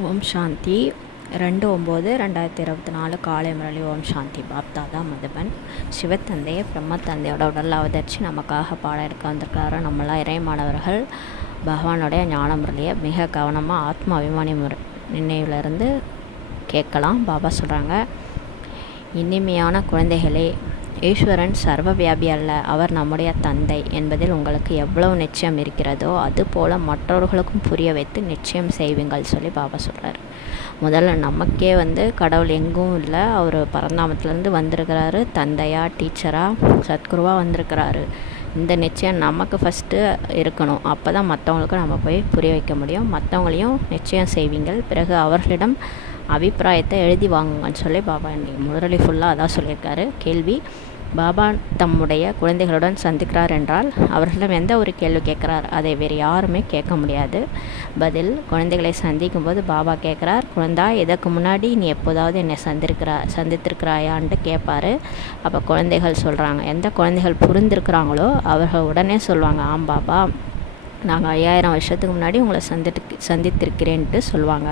ஓம் சாந்தி 2/9/2024 காலை முரளி. ஓம் சாந்தி. பாப்தாதா மதுபன். சிவத்தந்தையை பிரம்ம தந்தையோட உடல் அவதரித்து நமக்காக பாடம் எடுக்க வந்திருக்காரு. நம்மளாம் இறை மாணவர்கள் பகவானுடைய ஞான முரளியை மிக கவனமாக ஆத்ம அபிமானி நினைவிலிருந்து கேட்கலாம். பாபா சொல்கிறாங்க, இனிமையான குழந்தைகளே, ஈஸ்வரன் சர்வ வியாபி அல்ல, அவர் நம்முடைய தந்தை என்பதில் உங்களுக்கு எவ்வளவு நிச்சயம் இருக்கிறதோ அதுபோல் மற்றவர்களுக்கும் புரிய வைத்து நிச்சயம் செய்வீங்கள் சொல்லி பாபா சொல்கிறார். முதல்ல நமக்கே கடவுள் எங்கும் இல்லை, அவர் பரந்தாமத்துலேருந்து வந்திருக்கிறாரு, தந்தையா டீச்சராக சத்குருவாக வந்திருக்கிறாரு. இந்த நிச்சயம் நமக்கு ஃபஸ்ட்டு இருக்கணும். அப்போ தான் மற்றவங்களுக்கு நம்ம போய் புரிய வைக்க முடியும். மற்றவங்களையும் நிச்சயம் செய்வீங்கள், பிறகு அவர்களிடம் அபிப்பிராயத்தை எழுதி வாங்குங்கன்னு சொல்லி பாபா முரளி ஃபுல்லாக அதான் சொல்லியிருக்காரு. கேள்வி: பாபா தம்முடைய குழந்தைகளுடன் சந்திக்கிறார் என்றால் அவர்களிடம் எந்த ஒரு கேள்வி கேட்குறார், அதை வேறு யாருமே கேட்க முடியாது. பதில்: குழந்தைகளை சந்திக்கும் போது பாபா கேட்குறார், குழந்தா, இதற்கு முன்னாடி நீ எப்போதாவது என்னை சந்தித்திருக்கிறாயான்ட்டு கேட்பார். அப்போ குழந்தைகள் சொல்கிறாங்க, எந்த குழந்தைகள் புரிந்திருக்கிறாங்களோ அவர்கள் உடனே சொல்லுவாங்க, ஆம் பாபா, நாங்கள் 5000 வருஷத்துக்கு முன்னாடி உங்களை சந்தித்திருக்கிறேன்ட்டு சொல்லுவாங்க.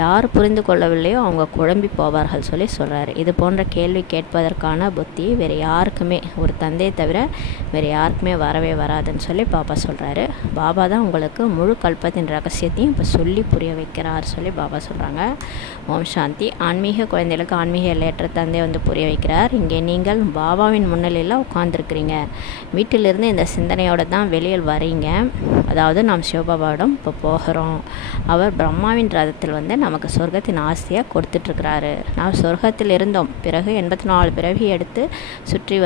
யார் புரிந்து கொள்ளவில்லையோ அவங்க குழம்பி போவார்கள் சொல்லி சொல்கிறாரு. இது போன்ற கேள்வி கேட்பதற்கான புத்தி வேறு யாருக்குமே, ஒரு தந்தையை தவிர வேறு யாருக்குமே வரவே வராதுன்னு சொல்லி பாபா சொல்கிறாரு. பாபா தான் உங்களுக்கு முழு கல்பத்தின் ரகசியத்தையும் இப்போ சொல்லி புரிய வைக்கிறார் சொல்லி பாபா சொல்கிறாங்க. ஓம் சாந்தி. ஆன்மீக குழந்தைகளுக்கு ஆன்மீக எல்லையற்ற தந்தை புரிய வைக்கிறார். இங்கே நீங்கள் பாபாவின் முன்னிலையில் உட்கார்ந்துருக்கிறீங்க. வீட்டிலிருந்து இந்த சிந்தனையோடு தான் வெளியில் வரீங்க. அதாவது நாம் சிவபாபாவிடம் இப்போ போகிறோம். அவர் பிரம்மாவின் ரதத்தில் நமக்கு சொர்க்கத்தின் ஆசையாக கொடுத்துட்ருக்கிறாரு. நாம் சொர்க்கத்தில் இருந்தோம், பிறகு 84 பிறவி எடுத்து சுற்றி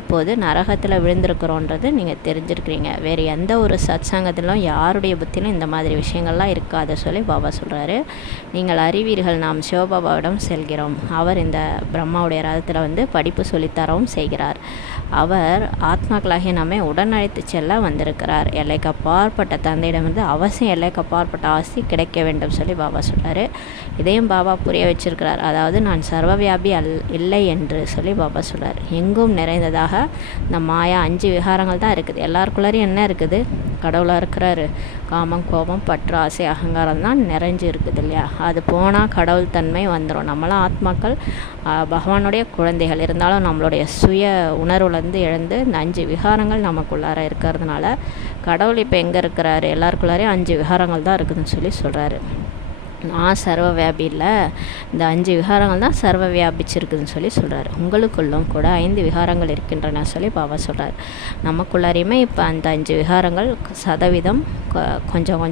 இப்போது நரகத்தில் விழுந்திருக்கிறோன்றது நீங்கள் தெரிஞ்சிருக்கிறீங்க. வேறு எந்த ஒரு சத்சங்கத்திலும் யாருடைய புத்தியிலும் இந்த மாதிரி விஷயங்கள்லாம் இருக்காது சொல்லி பாபா சொல்கிறாரு. நீங்கள் அறிவீர்கள், நாம் சிவபாபாவிடம் செல்கிறோம். அவர் இந்த பிரம்மாவுடைய ரதத்தில் படிப்பு சொல்லித்தரவும் செய்கிறார். அவர் ஆத்மாக்களாகிய நம்மை உடனழைத்து செல்ல வந்திருக்கிறார். எல்லைக்கு அப்பாற்பட்ட தந்தையிடமிருந்து அவசியம் எல்லைக்கு அப்பாற்பட்ட ஆசி கிடைக்க வேண்டும் சொல்லி பாபா சொல்கிறாரு. இதையும் பாபா புரிய வச்சிருக்கிறார். அதாவது நான் சர்வவியாபி இல்லை என்று சொல்லி பாபா சொல்கிறார். எங்கும் நிறைந்ததாக இந்த மாயா 5 விகாரங்கள் தான் இருக்குது. எல்லாருக்குள்ளாரையும் என்ன இருக்குது? கடவுளாக இருக்கிறாரு. காமம், கோபம், பற்று, ஆசை, அகங்காரம் தான் நிறைஞ்சு இருக்குது இல்லையா? அது போனால் கடவுள் தன்மை வந்துடும். நம்மளாம் ஆத்மாக்கள், பகவானுடைய குழந்தைகள். இருந்தாலும் நம்மளுடைய சுய உணர்வுலேருந்து எழுந்து இந்த 5 விகாரங்கள் நமக்குள்ளார இருக்கிறதுனால கடவுள் இப்போ எங்கே இருக்கிறாரு? எல்லாருக்குள்ளாரையும் 5 விகாரங்கள் தான் இருக்குதுன்னு சொல்லி சொல்கிறாரு. நான் சர்வ வியாபி இல்லை, இந்த 5 விகாரங்கள் தான் சர்வ வியாபிச்சிருக்குதுன்னு சொல்லி சொல்கிறார். உங்களுக்குள்ளும் கூட 5 விகாரங்கள் இருக்கின்றன சொல்லி பாபா சொல்கிறார். நமக்குள்ளாரையுமே இப்போ அந்த 5 விகாரங்கள் சதவீதம் கொஞ்சம்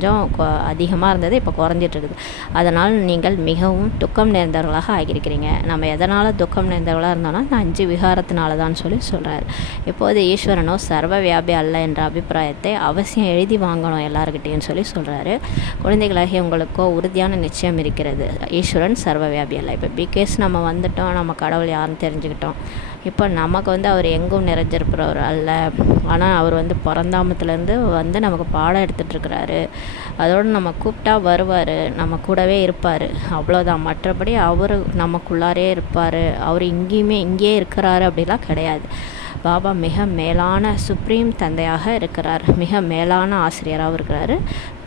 அதிகமாக இருந்தது, இப்போ குறைஞ்சிட்ருக்குது. அதனால் நீங்கள் மிகவும் துக்கம் நிறைந்தவர்களாக ஆகியிருக்கிறீங்க. நம்ம எதனால் துக்கம் நிறைந்தவர்களாக இருந்தோம்னா இந்த 5 விகாரத்தினால தான் சொல்லி சொல்கிறார். இப்போது ஈஸ்வரனோ சர்வ வியாபி அல்ல என்ற அபிப்பிராயத்தை அவசியம் எழுதி வாங்கணும் எல்லாருக்கிட்டேன்னு சொல்லி சொல்கிறாரு. குழந்தைகளாகிய உங்களுக்கோ உறுதியான நிச்சயம் இருக்கிறது, ஈஸ்வரன் சர்வ வியாபி அல்ல. இப்போ பிகேஸ் நம்ம வந்துட்டோம், நம்ம கடவுள் யாருன்னு தெரிஞ்சுக்கிட்டோம். இப்போ நமக்கு அவர் எங்கும் நிறைஞ்சிருப்பவர் அல்ல, ஆனால் அவர் பரந்தாமத்துலேருந்து நமக்கு பாடம் எடுத்துகிட்ருக்கிறாரு. அதோடு நம்ம கூப்பிட்டா வருவார், நம்ம கூடவே இருப்பார், அவ்வளோதான். மற்றபடி அவர் நமக்குள்ளாரே இருப்பார், அவர் இங்கேயே இருக்கிறாரு அப்படிலாம் கிடையாது. பாபா மிக மேலான சுப்ரீம் தந்தையாக இருக்கிறார், மிக மேலான ஆசிரியராகவும் இருக்கிறார்,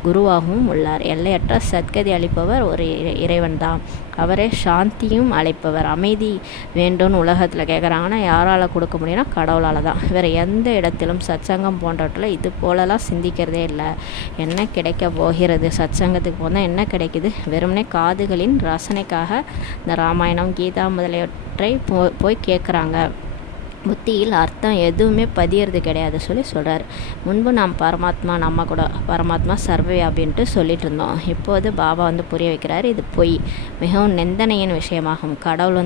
குருவாகவும் உள்ளார். எல்லையற்ற சத்கதி அளிப்பவர் ஒரு இறைவன் தான். அவரே சாந்தியும் அளிப்பவர். அமைதி வேண்டும்னு உலகத்தில் கேட்குறாங்கன்னா யாரால் கொடுக்க முடியும்னா கடவுளால் தான். வேறு எந்த இடத்திலும் சத்சங்கம் போன்றவற்றில் இது போலலாம் சிந்திக்கிறதே இல்லை. என்ன கிடைக்க போகிறது? சத்சங்கத்துக்கு போனால் என்ன கிடைக்குது? வெறுமனே காதுகளின் ரசனைக்காக இந்த ராமாயணம், கீதா முதலியவற்றை போய் கேட்குறாங்க. புத்தியில் அர்த்தம் எதுவுமே பதியறது கிடையாது சொல்லி சொல்கிறார். முன்பு நாம் பரமாத்மா, நம்ம கூட பரமாத்மா சர்வே அப்படின்ட்டு சொல்லிட்டு இருந்தோம். இப்போது பாபா புரிய வைக்கிறார், இது பொய், மிகவும் நிந்தனையின் விஷயமாகும். கடவுள்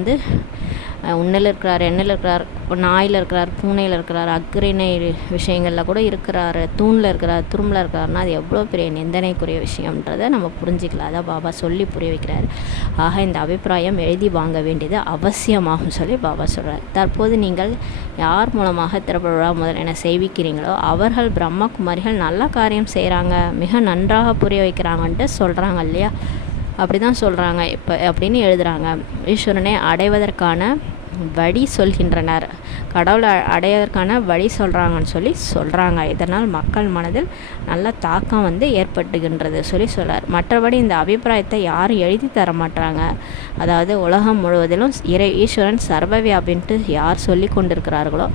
உன்னில் இருக்கிறார், எண்ணில் இருக்கிறார், நாயில் இருக்கிறார், பூனையில் இருக்கிறார், அக்ரிணை விஷயங்களில் கூட இருக்கிறாரு, தூணில் இருக்கிறார், துரும்பில் இருக்கிறாருன்னா அது எவ்வளோ பெரிய நிந்தனைக்குரிய விஷயம்ன்றதை நம்ம புரிஞ்சிக்கலாம். அதான் பாபா சொல்லி புரிய வைக்கிறார். ஆக இந்த அபிப்பிராயம் எழுதி வாங்க வேண்டியது அவசியமாகும் சொல்லி பாபா சொல்கிறார். தற்போது நீங்கள் யார் மூலமாக திறப்பட முதல் செய்விக்கிறீங்களோ அவர்கள் பிரம்மகுமாரிகள் நல்ல காரியம் செய்கிறாங்க, மிக நன்றாக புரிய வைக்கிறாங்கன்ட்டு சொல்கிறாங்க இல்லையா? அப்படி தான் சொல்கிறாங்க இப்போ அப்படின்னு எழுதுகிறாங்க. ஈஸ்வரனை அடைவதற்கான வழி சொல்கின்றனர், கடவுளை அடையதற்கான வழி சொல்கிறாங்கன்னு சொல்கிறாங்க. இதனால் மக்கள் மனதில் நல்ல தாக்கம் ஏற்பட்டுகின்றது சொல்கிறார். மற்றபடி இந்த அபிப்பிராயத்தை யாரும் எழுதி தர மாட்டாங்க. அதாவது உலகம் முழுவதிலும் ஈஸ்வரன் சர்வவியாபின்ட்டு யார் சொல்லி கொண்டிருக்கிறார்களோ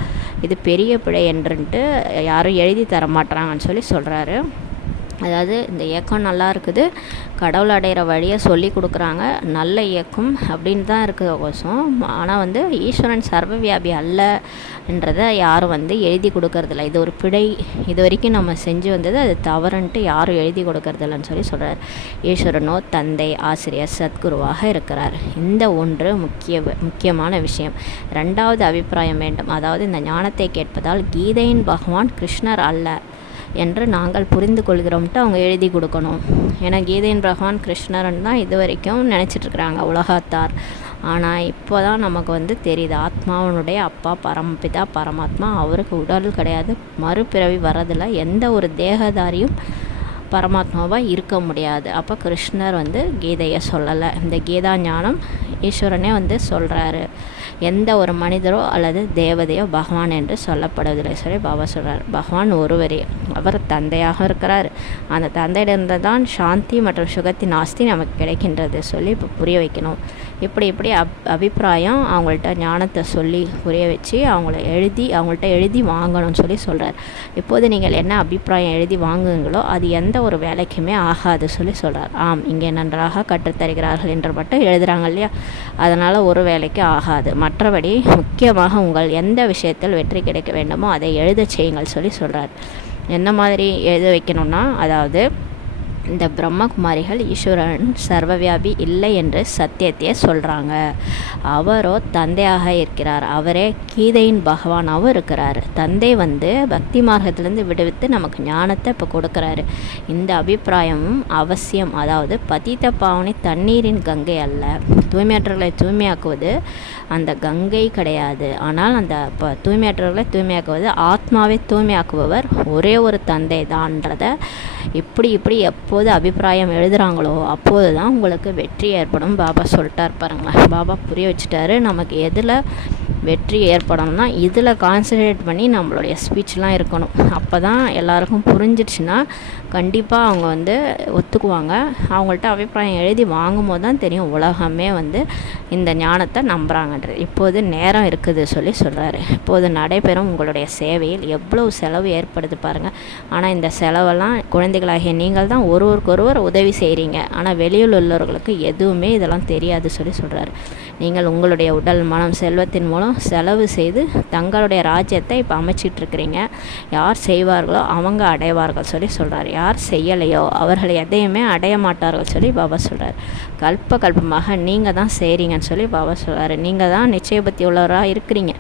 இது பெரிய பிழை என்றுன்ட்டு யாரும் எழுதி தர மாட்டாங்கன்னு சொல்கிறாரு. அதாவது இந்த இயக்கம் நல்லா இருக்குது, கடவுள் அடைகிற வழியை சொல்லி கொடுக்குறாங்க, நல்ல இயக்கம் அப்படின்னு தான் இருக்குது கோசம். ஆனால் ஈஸ்வரன் சர்வவியாபி அல்ல என்றதை யாரும் எழுதி கொடுக்கறதில்ல. இது ஒரு பிழை, இது வரைக்கும் நம்ம செஞ்சு வந்தது அது தவறுன்ட்டு யாரும் எழுதி கொடுக்கறதில்லன்னு சொல்கிறார். ஈஸ்வரனோ தந்தை, ஆசிரியர், சத்குருவாக இருக்கிறார். இந்த ஒன்று முக்கியமான விஷயம். 2வது அபிப்பிராயம் வேண்டும். அதாவது இந்த ஞானத்தை கேட்பதால் கீதையின் பகவான் கிருஷ்ணர் அல்ல என்று நாங்கள் புரிந்து கொள்கிறோம்ட்டு அவங்க எழுதி கொடுக்கணும். ஏன்னா கீதையின் பகவான் கிருஷ்ணர்ன்னு தான் இது வரைக்கும் நினச்சிட்ருக்குறாங்க உலகத்தார். ஆனால் இப்போ தான் நமக்கு தெரியுது, ஆத்மாவனுடைய அப்பா பரமபிதா பரமாத்மா, அவருக்கு உடல் கிடையாது, மறுபிறவி வர்றதில்ல, எந்த ஒரு தேகதாரியும் பரமாத்மாவாக இருக்க முடியாது. அப்போ கிருஷ்ணர் கீதையை சொல்லலை. இந்த கீதா ஞானம் ஈஸ்வரனே சொல்கிறாரு. எந்த ஒரு மனிதரோ அல்லது தேவதையோ பகவான் என்று சொல்லப்படுவதில்லை பாபா சொல்கிறார். பகவான் ஒருவரே, அவர் தந்தையாக இருக்கிறார். அந்த தந்தையிலிருந்து தான் சாந்தி மற்றும் சுகத்தின் ஆஸ்தி நமக்கு கிடைக்கின்றது இப்போ புரிய வைக்கணும். இப்படி அபிப்பிராயம் அவங்கள்ட்ட ஞானத்தை சொல்லி புரிய வச்சு அவங்கள்ட்ட எழுதி வாங்கணும்னு சொல்கிறார். இப்போது நீங்கள் என்ன அபிப்பிராயம் எழுதி வாங்குங்களோ அது எந்த ஒரு வேலைக்குமே ஆகாது சொல்கிறார். ஆம், இங்கே நன்றாக கற்றுத்தருகிறார்கள் என்று மட்டும் எழுதுகிறாங்க இல்லையா, அதனால் ஒரு வேலைக்கு ஆகாது. மற்றபடி முக்கியமாக உங்கள் எந்த விஷயத்தில் வெற்றி கிடைக்க வேண்டுமோ அதை எழுத செய்யுங்கள் சொல்கிறார். என்ன மாதிரி எழுத வைக்கணும்னா, அதாவது இந்த பிரம்மகுமாரிகள் ஈஸ்வரன் சர்வவியாபி இல்லை என்று சத்தியத்தையே சொல்கிறாங்க. அவரோ தந்தையாக இருக்கிறார், அவரே கீதையின் பகவானாகவும் இருக்கிறார். தந்தை பக்தி மார்க்கத்திலேருந்து விடுவித்து நமக்கு ஞானத்தை இப்போ கொடுக்குறாரு. இந்த அபிப்பிராயமும் அவசியம். அதாவது பதித்த பாவனி தண்ணீரின் கங்கை அல்ல, தூய்மையற்றவர்களை தூய்மையாக்குவது அந்த கங்கை கிடையாது. ஆனால் அந்த தூய்மையற்றவர்களை தூய்மையாக்குவது ஆத்மாவை தூய்மையாக்குபவர் ஒரே ஒரு தந்தை தான்றதை இப்படி எப்போது அபிப்பிராயம் எழுதுகிறாங்களோ அப்போது தான் உங்களுக்கு வெற்றி ஏற்படும் பாபா சொல்லிட்டார் பாருங்களேன். பாபா புரிய வச்சுட்டாரு. நமக்கு எதில் வெற்றி ஏற்படணும்னா இதில் கான்சன்ட்ரேட் பண்ணி நம்மளுடைய ஸ்பீச்லாம் இருக்கணும். அப்போ தான் எல்லாருக்கும் புரிஞ்சிடுச்சுன்னா கண்டிப்பாக அவங்க ஒத்துக்குவாங்க. அவங்கள்ட்ட அபிப்பிராயம் எழுதி வாங்கும் போது தான் தெரியும் உலகமே இந்த ஞானத்தை நம்புகிறாங்கன்றது. இப்போது நேரம் இருக்குது சொல்கிறாரு. இப்போது நடைபெறும் உங்களுடைய சேவையில் எவ்வளவு செலவு ஏற்படுது பாருங்கள். ஆனால் இந்த செலவெல்லாம் குழந்தைகளாகிய நீங்கள் தான் ஒருவருக்கொருவர் உதவி செய்கிறீங்க. ஆனால் வெளியில் உள்ளவர்களுக்கு எதுவுமே இதெல்லாம் தெரியாது சொல்கிறாரு. நீங்கள் உங்களுடைய உடல் மனம் செல்வத்தின் மூலம் செலவு செய்து தங்களுடைய ராஜ்யத்தை இப்போ அமைச்சிட்ருக்கிறீங்க. யார் செய்வார்களோ அவங்க அடைவார்கள் சொல்கிறார். யார் செய்யலையோ அவர்கள் எதையுமே அடைய மாட்டார்கள் பாபா சொல்கிறார். கல்பமாக நீங்கள் தான் செய்கிறீங்கன்னு பாபா சொல்கிறார். நீங்கள் தான் நிச்சயபக்தி உள்ளவராக இருக்கிறீங்க,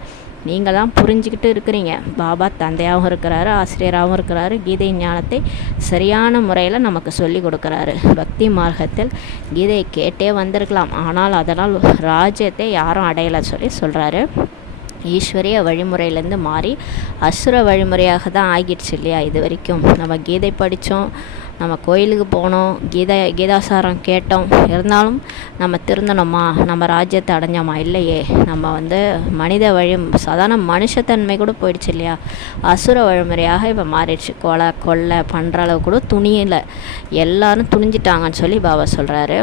நீங்கள் தான் புரிஞ்சுக்கிட்டு இருக்கிறீங்க. பாபா தந்தையாகவும் இருக்கிறாரு, ஆசிரியராகவும் இருக்கிறாரு. கீதை ஞானத்தை சரியான முறையில் நமக்கு சொல்லி கொடுக்குறாரு. பக்தி மார்க்கத்தில் கீதையை கேட்டே வந்திருக்கலாம், ஆனால் அதனால் ராஜ்யத்தை யாரும் அடையலை சொல்கிறாரு. ஈஸ்வரிய வழிமுறையிலேருந்து மாறி அசுர வழிமுறையாக தான் ஆகிடுச்சு இல்லையா. இது வரைக்கும் நம்ம கீதை படித்தோம், நம்ம கோயிலுக்கு போனோம், கீதாசாரம் கேட்டோம், இருந்தாலும் நம்ம திருந்தணுமா, நம்ம ராஜ்யத்தை அடைஞ்சோமா? இல்லையே. நம்ம மனித சாதாரண மனுஷத்தன்மை கூட போயிடுச்சு இல்லையா. அசுர வழிமுறையாக இப்போ மாறிடுச்சு. கொலை பண்ணுற அளவு கூட துணியில் எல்லாரும் துணிஞ்சிட்டாங்கன்னு பாபா சொல்கிறாரு.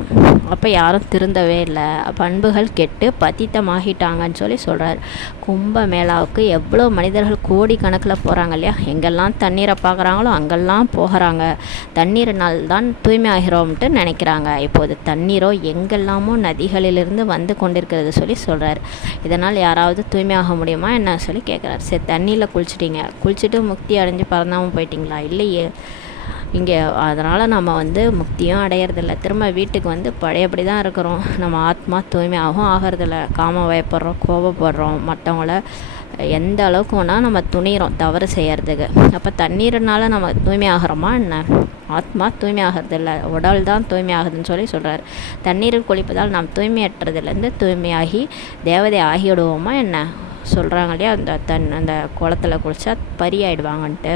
அப்போ யாரும் திருந்தவே இல்லை, பண்புகள் கெட்டு பதித்தமாகிட்டாங்கன்னு சொல்கிறாரு. கும்ப மேளாவுக்கு எவ்வளோ மனிதர்கள் கோடி கணக்கில் போகிறாங்க இல்லையா. எங்கெல்லாம் தண்ணீரை பார்க்குறாங்களோ அங்கெல்லாம் போகிறாங்க. தண்ணீரினால் தான் தூய்மை ஆகிறோம்ட்டு நினைக்கிறாங்க. இப்போது தண்ணீரோ எங்கெல்லாமோ நதிகளிலிருந்து கொண்டிருக்கிறது சொல்கிறார். இதனால் யாராவது தூய்மையாக முடியுமா என்ன கேட்குறாரு. சரி, தண்ணியில் குளிச்சுட்டு முக்தி அடைஞ்சு பறந்தாமல் போயிட்டீங்களா? இல்லையே. இங்கே அதனால் நம்ம முக்தியும் அடையிறதில்ல, திரும்ப வீட்டுக்கு பழையபடி தான் இருக்கிறோம். நம்ம ஆத்மா தூய்மையாகவும் ஆகிறதில்ல, காம பயப்படுறோம், கோபப்படுறோம், மற்றவங்கள எந்த அளவுக்கு வேணால் நம்ம துணிகிறோம் தவறு செய்கிறதுக்கு. அப்போ தண்ணீர்னால நம்ம தூய்மை ஆகிறோமா என்ன? ஆத்மா தூய்மை ஆகிறதில்ல, உடல் தான் தூய்மை ஆகுதுன்னு சொல்கிறார். தண்ணீரில் குளிப்பதால் நாம் தூய்மையற்றதுலேருந்து தூய்மையாகி தேவதை ஆகிவிடுவோமா என்ன? சொல்கிறாங்க இல்லையா, அந்த குளத்தில் குளித்தா பரியாயிடுவாங்கன்ட்டு,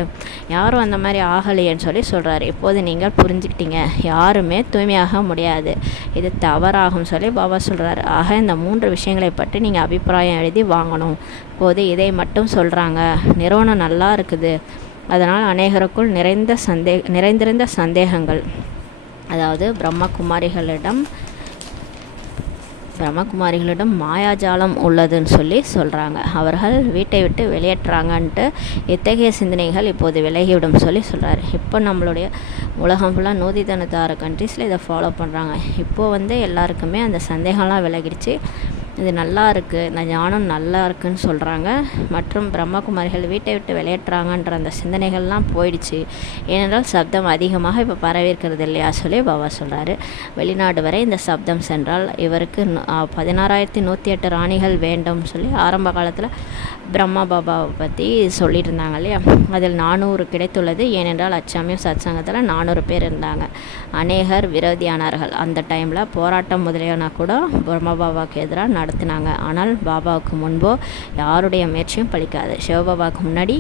யாரும் அந்த மாதிரி ஆகலையேன்னு சொல்லி சொல்கிறாரு. இப்போது நீங்கள் புரிஞ்சுக்கிட்டீங்க, யாருமே தூய்மையாக முடியாது, இது தவறாகும் சொல்லி பாபா சொல்கிறாரு. ஆக இந்த 3 விஷயங்களை பற்றி நீங்கள் அபிப்பிராயம் எழுதி வாங்கணும். இப்போது இதை மட்டும் சொல்கிறாங்க, நிறுவனம் நல்லா இருக்குது, அதனால் அநேகருக்குள் நிறைந்திருந்த சந்தேகங்கள், அதாவது பிரம்மகுமாரிகளிடம் மாயாஜாலம் உள்ளதுன்னு சொல்லி சொல்கிறாங்க. அவர்கள் வீட்டை விட்டு வெளியேற்றாங்கன்ட்டு இத்தகைய சிந்தனைகள் இப்போது விலகிவிடும் சொல்லி சொல்கிறாரு. இப்போ நம்மளுடைய உலகம் ஃபுல்லாக 196 கண்ட்ரீஸில் இதை ஃபாலோ பண்ணுறாங்க. இப்போது எல்லாருக்குமே அந்த சந்தேகம்லாம் விலகிடுச்சு. இது நல்லா இருக்குது, இந்த ஞானம் நல்லா இருக்குன்னு சொல்கிறாங்க. மற்றும் பிரம்மகுமாரிகள் வீட்டை விட்டு வெளியேற்றாங்கன்ற அந்த சிந்தனைகள்லாம் போயிடுச்சு. ஏனென்றால் சப்தம் அதிகமாக இப்போ பரவிருக்கிறது இல்லையா சொல்லி பாபா சொல்கிறாரு. வெளிநாடு வரை இந்த சப்தம் சென்றால் இவருக்கு 16,108 ராணிகள் வேண்டும் சொல்லி ஆரம்ப காலத்தில் பிரம்மா பாபாவை பற்றி சொல்லிட்டு இருந்தாங்க இல்லையா. அதில் 400 கிடைத்துள்ளது. ஏனென்றால் அச்சாமியும் சத்சங்கத்தில் 400 பேர் இருந்தாங்க. அநேகர் விரோதியானார்கள். அந்த டைமில் போராட்டம் முதலியன கூட பிரம்மா பாபாவுக்கு எதிராக நடத்தினாங்க. ஆனால் பாபாவுக்கு முன்போ யாருடைய முயற்சியும் பலிக்காது. சிவபாபாவுக்கு முன்னாடி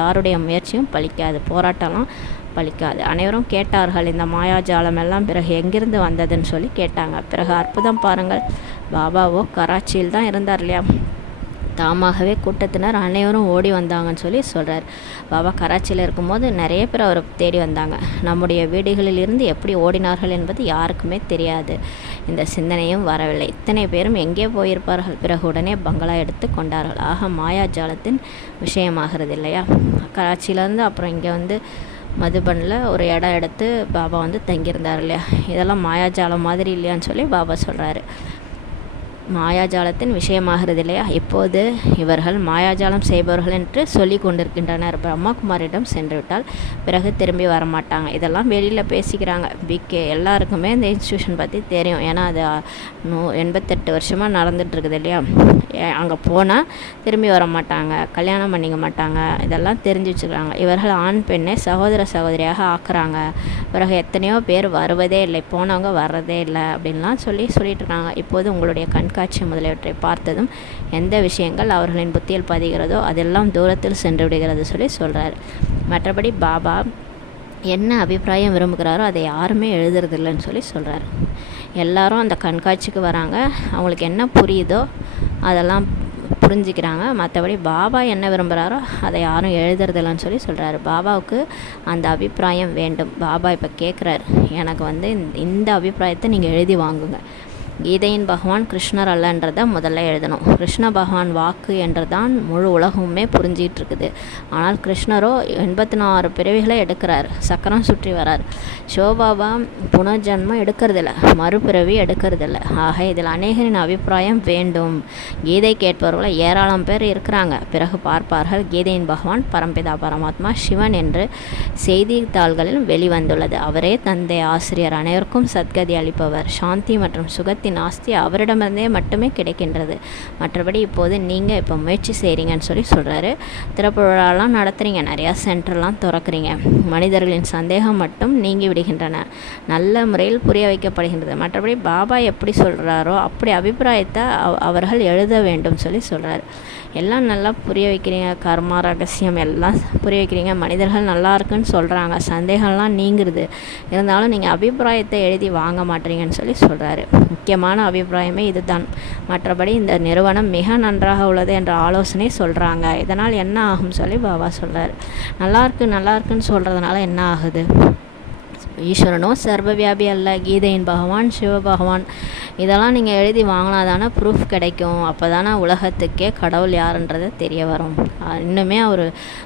யாருடைய முயற்சியும் பலிக்காது, போராட்டம்லாம் பலிக்காது. அனைவரும் கேட்டார்கள், இந்த மாயாஜாலம் எல்லாம் பிறகு எங்கிருந்து வந்ததுன்னு சொல்லி கேட்டாங்க. பிறகு அற்புதம் பாருங்கள், பாபாவோ கராச்சியில் தான் இருந்தார் இல்லையா, தாமாகவே கூட்டத்தினர் அனைவரும் ஓடி வந்தாங்கன்னு சொல்லி சொல்கிறார். பாபா கராச்சியில் இருக்கும்போது நிறைய பேர் அவரை தேடி வந்தாங்க. நம்முடைய வீடுகளில் இருந்து எப்படி ஓடினார்கள் என்பது யாருக்குமே தெரியாது. இந்த சிந்தனையும் வரவில்லை. இத்தனை பேரும் எங்கே போயிருப்பார்கள். பிறகு உடனே பங்களா எடுத்து கொண்டார்கள். ஆக மாயாஜாலத்தின் விஷயமாகிறது இல்லையா. கராச்சியிலேருந்து அப்புறம் இங்கே மதுபனில் ஒரு இடம் எடுத்து பாபா தங்கியிருந்தார் இல்லையா. இதெல்லாம் மாயாஜாலம் மாதிரி இல்லையான்னு சொல்லி பாபா சொல்கிறாரு. மாயாஜாலத்தின் விஷயமாகிறது இல்லையா. இப்போது இவர்கள் மாயாஜாலம் செய்பவர்கள் என்று சொல்லி கொண்டிருக்கின்றனர். பிரம்மகுமாரிடம் சென்று விட்டால் பிறகு திரும்பி வரமாட்டாங்க. இதெல்லாம் வெளியில் பேசிக்கிறாங்க. பிகே எல்லாருக்குமே இந்த இன்ஸ்டியூஷன் பற்றி தெரியும். ஏன்னா அது 88 வருஷமாக நடந்துகிட்ருக்குது இல்லையா. அங்கே போனால் திரும்பி வர மாட்டாங்க, கல்யாணம் பண்ணிக்க மாட்டாங்க, இதெல்லாம் தெரிஞ்சு வச்சுக்கிறாங்க. இவர்கள் ஆண் பெண்ணை சகோதர சகோதரியாக ஆக்குறாங்க. பிறகு எத்தனையோ பேர் வருவதே இல்லை, போனவங்க வர்றதே இல்லை அப்படின்லாம் சொல்லிட்டு இருக்காங்க. இப்போது உங்களுடைய கண்காட்சி முதலியவற்றை பார்த்ததும் எந்த விஷயங்கள் அவர்களின் புத்தியில் பதிகிறதோ அதெல்லாம் தூரத்தில் சென்று விடுகிறது சொல்லி சொல்கிறார். மற்றபடி பாபா என்ன அபிப்பிராயம் விரும்புகிறாரோ அதை யாருமே எழுதுறதில்லைன்னு சொல்லி சொல்கிறார். எல்லாரும் அந்த கண்காட்சிக்கு வராங்க, அவங்களுக்கு என்ன புரியுதோ அதெல்லாம் புரிஞ்சுக்கிறாங்க. மற்றபடி பாபா என்ன விரும்புகிறாரோ அதை யாரும் எழுதுறதில்லைன்னு சொல்லி சொல்கிறாரு. பாபாவுக்கு அந்த அபிப்பிராயம் வேண்டும். பாபா இப்போ கேட்குறாரு, எனக்கு இந்த அபிப்பிராயத்தை நீங்கள் எழுதி வாங்குங்க. கீதையின் பகவான் கிருஷ்ணர் அல்லன்றதை முதல்ல எழுதணும். கிருஷ்ண பகவான் வாக்கு என்றுதான் முழு உலகமுமே புரிஞ்சிகிட்டு இருக்குது. ஆனால் கிருஷ்ணரோ 84 பிறவிகளை எடுக்கிறார், சக்கரம் சுற்றி வரார். சிவபாபா புனர்ஜன்மம் எடுக்கிறதில்ல, மறுபிறவி எடுக்கிறதில்ல. ஆக இதில் அநேகரின் அபிப்பிராயம் வேண்டும். கீதை கேட்பவர்களை ஏராளம் பேர் இருக்கிறாங்க. பிறகு பார்ப்பார்கள், கீதையின் பகவான் பரம்பிதா பரமாத்மா சிவன் என்று செய்தித்தாள்களில் வெளிவந்துள்ளது. அவரே தந்தை, ஆசிரியர், அனைவருக்கும் சத்கதி அளிப்பவர். சாந்தி மற்றும் சுகத்தின் ஆஸ்தி அவரிடமிருந்தே மட்டுமே கிடைக்கின்றது. மற்றபடி இப்போது நீங்கள் இப்போ முயற்சி செய்கிறீங்கன்னு சொல்லி சொல்கிறாரு. திறப்புழாலாம் நடத்துகிறீங்க, நிறையா சென்டர்லாம் திறக்கிறீங்க. மனிதர்களின் சந்தேகம் மட்டும் நீங்கி விடுகின்றன, நல்ல முறையில் புரிய வைக்கப்படுகின்றது. மற்றபடி பாபா எப்படி சொல்கிறாரோ அப்படி அபிப்பிராயத்தை அவர்கள் எழுத வேண்டும் சொல்லி சொல்கிறாரு. எல்லாம் நல்லா புரிய வைக்கிறீங்க, கர்மா ரகசியம் எல்லாம் புரிய வைக்கிறீங்க. மனிதர்கள் நல்லா இருக்குன்னு சொல்கிறாங்க, சந்தேகம்லாம் நீங்குறது. இருந்தாலும் நீங்கள் அபிப்பிராயத்தை எழுதி வாங்க மாட்டீங்கன்னு சொல்லி சொல்கிறாரு. முக்கியமான அபிப்பிராயமே இதுதான். மற்றபடி இந்த நிறுவனம் மிக நன்றாக உள்ளது என்ற ஆலோசனை சொல்கிறாங்க. இதனால் என்ன ஆகும் சொல்லி பாபா சொல்கிறார். நல்லா இருக்குன்னு சொல்கிறதுனால என்ன ஆகுது? ஈஸ்வரனோ சர்வவியாபி அல்ல, கீதையின் பகவான் சிவபகவான். இதெல்லாம் நீங்கள் எழுதி வாங்கினா தானே ப்ரூஃப் கிடைக்கும். அப்போ தானே உலகத்துக்கே கடவுள் யாருன்றது தெரிய வரும். இன்னுமே அவர்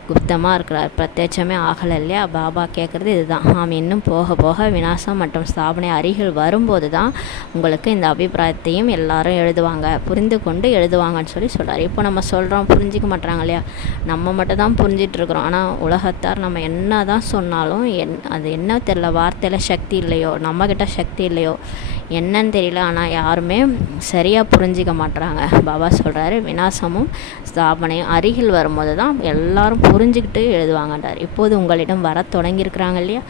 குப்தமாக இருக்கிறார், பிரத்யட்சமே ஆகலை இல்லையா. பாபா கேட்குறது இதுதான். இன்னும் போக போக விநாசம் மற்றும் ஸ்தாபனை அருகில் வரும்போது தான் உங்களுக்கு இந்த அபிப்பிராயத்தையும் எல்லாரும் எழுதுவாங்க, புரிந்து கொண்டு எழுதுவாங்கன்னு சொல்லி சொல்கிறார். இப்போ நம்ம சொல்கிறோம், புரிஞ்சிக்க மாட்டாங்க இல்லையா. நம்ம மட்டும் தான் புரிஞ்சிட்ருக்குறோம். ஆனால் உலகத்தார் நம்ம என்ன தான் சொன்னாலும் அது என்ன தெரியல, வார்த்தையில் சக்தி இல்லையோ, நம்மக்கிட்ட சக்தி இல்லையோ என்னன்னு தெரியல. ஆனால் யாருமே சரியாக புரிஞ்சிக்க மாட்டுறாங்க. பாபா சொல்கிறாரு, விநாசமும் ஸ்தாபனையும் அருகில் வரும்போது தான் எல்லாரும் புரிஞ்சுக்கிட்டு எழுதுவாங்கன்றார். இப்போது உங்களிடம் வர தொடங்கியிருக்கிறாங்க இல்லையா.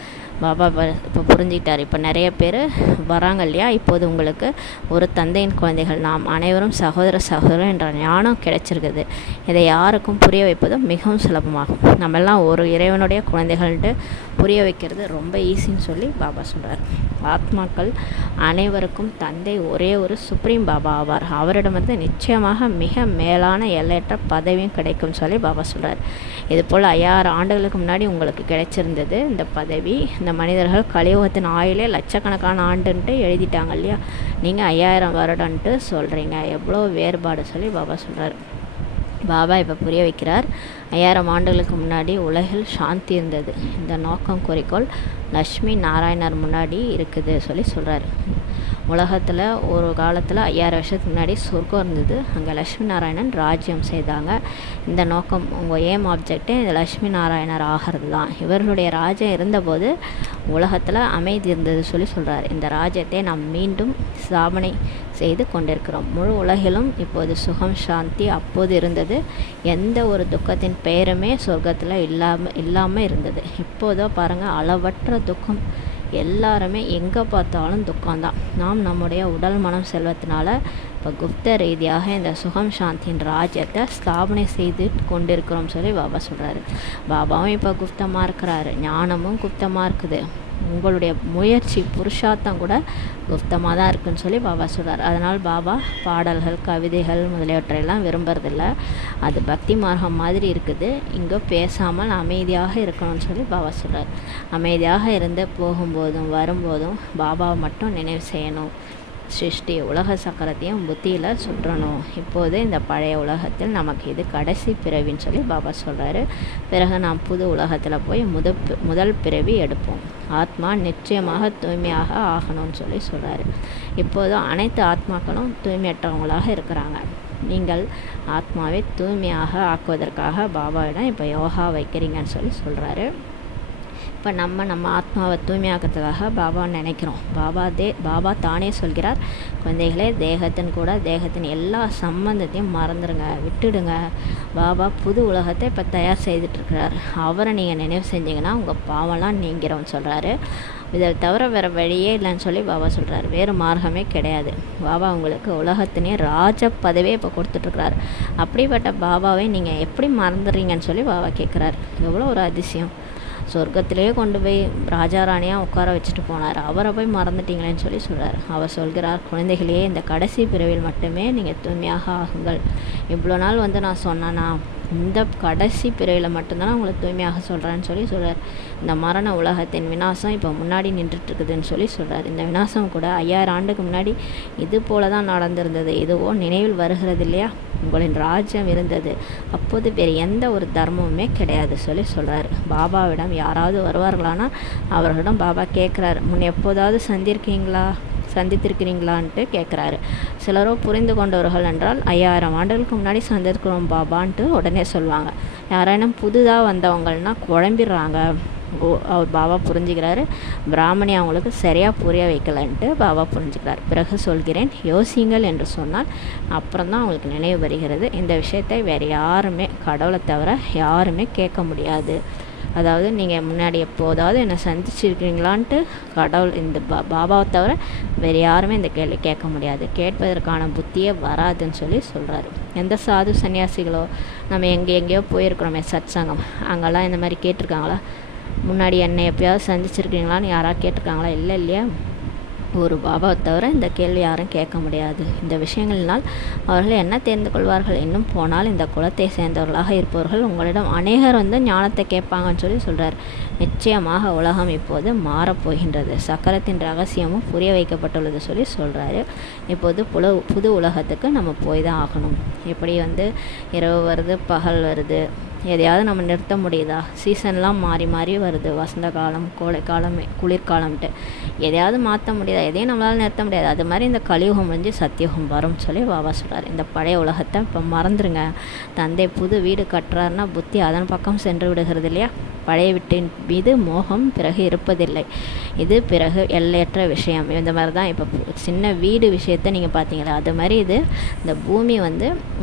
பாபா இப்போ புரிஞ்சுக்கிட்டார். இப்போ நிறைய பேர் வராங்க இல்லையா, இப்போது உங்களுக்கு ஒரு தந்தையின் குழந்தைகள், நாம் அனைவரும் சகோதர சகோதரர் என்ற ஞானம் கிடைச்சிருக்குது. இதை யாருக்கும் புரிய வைப்பதும் மிகவும் சுலபமாகும். நம்மெல்லாம் ஒரு இறைவனுடைய குழந்தைகள்ன்ட்டு புரிய வைக்கிறது ரொம்ப ஈஸின்னு சொல்லி பாபா சொல்கிறார். ஆத்மாக்கள் அனைவருக்கும் தந்தை ஒரே ஒரு சுப்ரீம் பாபா ஆவார். அவரிடமிருந்து நிச்சயமாக மிக மேலான எல்லையற்ற பதவியும் கிடைக்கும் சொல்லி பாபா சொல்கிறார். இதுபோல் 5000 ஆண்டுகளுக்கு முன்னாடி உங்களுக்கு கிடைச்சிருந்தது இந்த பதவி. இந்த மனிதர்கள் கலியுகத்தின் ஆயுளே லட்சக்கணக்கான ஆண்டுன்ட்டு எழுதிட்டாங்க இல்லையா, நீங்கள் 5000 வருடன்ட்டு சொல்கிறீங்க. எவ்வளோ வேறுபாடு சொல்லி பாபா சொல்கிறார். பாபா இப்போ புரிய வைக்கிறார். 5000 ஆண்டுகளுக்கு முன்னாடி உலகில் சாந்தி இருந்தது. இந்த நோக்கம் குறிக்கோள் லக்ஷ்மி நாராயணர் முன்னாடி இருக்குது சொல்லி சொல்கிறார். உலகத்தில் ஒரு காலத்தில் 5000 வருஷத்துக்கு முன்னாடி சொர்க்கம் இருந்தது. அங்கே லக்ஷ்மி நாராயணன் ராஜ்யம் செய்தாங்க. இந்த நோக்கம் உங்கள் ஏம் ஆப்ஜெக்டே இந்த லக்ஷ்மி நாராயணர் ஆகிறது தான். இவர்களுடைய ராஜ்யம் இருந்தபோது உலகத்தில் அமைதி இருந்தது சொல்லி சொல்கிறார். இந்த ராஜ்யத்தை நாம் மீண்டும் ஸ்தாபனை செய்து கொண்டிருக்கிறோம். முழு உலகிலும் இப்போது சுகம் சாந்தி அப்போது இருந்தது. எந்த ஒரு துக்கத்தின் பெயருமே சொர்க்கத்தில் இல்லாமல் இருந்தது. இப்போதோ பாருங்கள், அளவற்ற துக்கம். எல்லாருமே எங்கே பார்த்தாலும் துக்கம்தான். நாம் நம்முடைய உடல் மனம் செல்வத்தினால இப்போ குப்த ரீதியாக இந்த சுகம் சாந்தியின் ராஜ்யத்தை ஸ்தாபனை செய்து கொண்டிருக்கிறோம் சொல்லி பாபா சொல்கிறாரு. பாபாவும் இப்போ குப்தமாக இருக்கிறாரு, ஞானமும் குப்தமாக இருக்குது. உங்களுடைய முயற்சி புருஷார்த்தம் கூட குப்தமாக தான் இருக்குன்னு சொல்லி பாபா சொல்கிறார். அதனால் பாபா பாடல்கள் கவிதைகள் முதலியவற்றையெல்லாம் விரும்புறதில்ல. அது பக்தி மார்க்கம் மாதிரி இருக்குது. இங்கே பேசாமல் அமைதியாக இருக்கணும்னு சொல்லி பாபா சொல்கிறார். அமைதியாக இருந்து போகும்போதும் வரும்போதும் பாபாவை மட்டும் நினைவு செய்யணும். சிருஷ்டி உலக சக்கரத்தையும் புத்தியில் சுற்றணும். இப்போது இந்த பழைய உலகத்தில் நமக்கு இது கடைசி பிறவின்னு சொல்லி பாபா சொல்கிறாரு. பிறகு நாம் புது உலகத்தில் போய் முதல் பிறவி எடுப்போம். ஆத்மா நிச்சயமாக தூய்மையாக ஆகணும்னு சொல்லி சொல்கிறாரு. இப்போது அனைத்து ஆத்மாக்களும் தூய்மையற்றவங்களாக இருக்கிறாங்க. நீங்கள் ஆத்மாவை தூய்மையாக ஆக்குவதற்காக பாபாவிடம் இப்போ யோகா வைக்கிறீங்கன்னு சொல்லி சொல்கிறாரு. இப்போ நம்ம ஆத்மாவை தூய்மையாக்கிறதுக்காக பாபா நினைக்கிறோம். பாபா தானே சொல்கிறார், குழந்தைகளே, தேகத்தின் எல்லா சம்பந்தத்தையும் மறந்துடுங்க, விட்டுடுங்க. பாபா புது உலகத்தை இப்போ தயார் செய்துட்ருக்கிறார். அவரை நீங்கள் நினைவு செஞ்சீங்கன்னா உங்கள் பாவம்லாம் நீங்கிறோன்னு சொல்கிறாரு. இதை தவிர வேறு வழியே இல்லைன்னு சொல்லி பாபா சொல்கிறார். வேறு மார்க்கமே கிடையாது. பாபா உங்களுக்கு உலகத்தினே ராஜ பதவியே இப்போ கொடுத்துட்ருக்கிறார். அப்படிப்பட்ட பாபாவை நீங்கள் எப்படி மறந்துடுறீங்கன்னு சொல்லி பாபா கேட்குறாரு. எவ்வளோ ஒரு அதிசயம். சொர்க்கத்திலே கொண்டு போய் ராஜா ராணியாக உட்கார வச்சுட்டு போனார். அவரை போய் மறந்துட்டீங்களேன்னு சொல்லி சொல்கிறார். அவர் சொல்கிறார், குழந்தைகளே, இந்த கடைசி பிறவியில் மட்டுமே நீங்கள் தூய்மையாக ஆகுங்கள். இவ்வளோ நாள் நான் சொன்னேன்னா, இந்த கடைசி பிறவியில் மட்டும்தான் உங்களை தூய்மையாக சொல்கிறேன்னு சொல்லி சொல்கிறார். இந்த மரண உலகத்தின் விநாசம் இப்போ முன்னாடி நின்றுட்டுருக்குதுன்னு சொல்லி சொல்கிறார். இந்த விநாசம் கூட 5000 ஆண்டுக்கு முன்னாடி இது போல தான் நடந்திருந்தது. இதுவோ நினைவில் வருகிறது இல்லையா? உங்களின் ராஜ்யம் இருந்தது. அப்போது வேறு எந்த ஒரு தர்மமுமே கிடையாது சொல்லி சொல்கிறார். பாபாவிடம் யாராவது வருவார்களானா அவர்களிடம் பாபா கேட்குறாரு, முன் எப்போதாவது சந்தித்திருக்கிறீங்களான்ட்டு கேட்குறாரு. சிலரோ புரிந்து கொண்டவர்கள் என்றால் 5000 ஆண்டுகளுக்கு முன்னாடி சந்திருக்கிறோம் பாபான்ட்டு உடனே சொல்லுவாங்க. யாராயினும் புதுதாக வந்தவங்கன்னா குழம்பிடுறாங்க. அவர் பாபா புரிஞ்சுக்கிறாரு. பிராமணி அவங்களுக்கு சரியாக புரிய வைக்கலன்ட்டு பாபா புரிஞ்சுக்கிறார். பிறகு சொல்கிறேன், யோசிங்கள் என்று சொன்னால் அப்புறம் தான் அவங்களுக்கு நினைவு வருகிறது. இந்த விஷயத்தை வேறு யாருமே, கடவுளை தவிர யாருமே கேட்க முடியாது. அதாவது நீங்கள் முன்னாடி எப்போதாவது என்னை சந்திச்சிருக்கிறீங்களான்ட்டு கடவுள், இந்த பாபாவை தவிர வேறு யாருமே இந்த கேள்வி கேட்க முடியாது. கேட்பதற்கான புத்தியே வராதுன்னு சொல்லி சொல்கிறாரு. எந்த சாது சன்னியாசிகளோ நம்ம எங்கேயோ போயிருக்கிறோமே சத்சங்கம், அங்கெல்லாம் இந்த மாதிரி கேட்டிருக்காங்களா? முன்னாடி என்னை எப்போயாவது சந்திச்சிருக்கீங்களான்னு யாராவது கேட்டிருக்காங்களா? இல்லை இல்லையா? ஒரு பாபாவை தவிர இந்த கேள்வி யாரும் கேட்க முடியாது. இந்த விஷயங்களினால் அவர்கள் என்ன தெரிந்து கொள்வார்கள்? இன்னும் போனால் இந்த குலத்தை சேர்ந்தவர்களாக இருப்பவர்கள் உங்களிடம் அநேகர் ஞானத்தை கேட்பாங்கன்னு சொல்லி சொல்கிறார். நிச்சயமாக உலகம் இப்போது மாறப்போகின்றது. சக்கரத்தின் ரகசியமும் புரிய வைக்கப்பட்டுள்ளது சொல்லி சொல்கிறாரு. இப்போது புது உலகத்துக்கு நம்ம போய் தான் ஆகணும். எப்படி இரவு வருது, பகல் வருது, எதையாவது நம்ம நிறுத்த முடியுதா? சீசன்லாம் மாறி மாறி வருது. வசந்த காலம், கோடைக்காலம், குளிர்காலம்ட்டு எதையாவது மாற்ற முடியுதா? எதையும் நம்மளால் நிறுத்த முடியாது. அது மாதிரி இந்த கலியுகம் முடிஞ்சு சத்தியுகம் வரும்னு சொல்லி பாபா சொல்கிறார். இந்த பழைய உலகத்தை இப்போ மறந்துடுங்க. தந்தை புது வீடு கட்டுறாருன்னா புத்தி அதன் பக்கம் சென்று விடுகிறது இல்லையா? பழைய வீட்டின் மீது மோகம் பிறகு இருப்பதில்லை. இது பிறகு எல்லையற்ற விஷயம். இந்த மாதிரி தான் இப்போ சின்ன வீடு விஷயத்தை நீங்கள் பார்த்தீங்களா, அது மாதிரி இந்த பூமி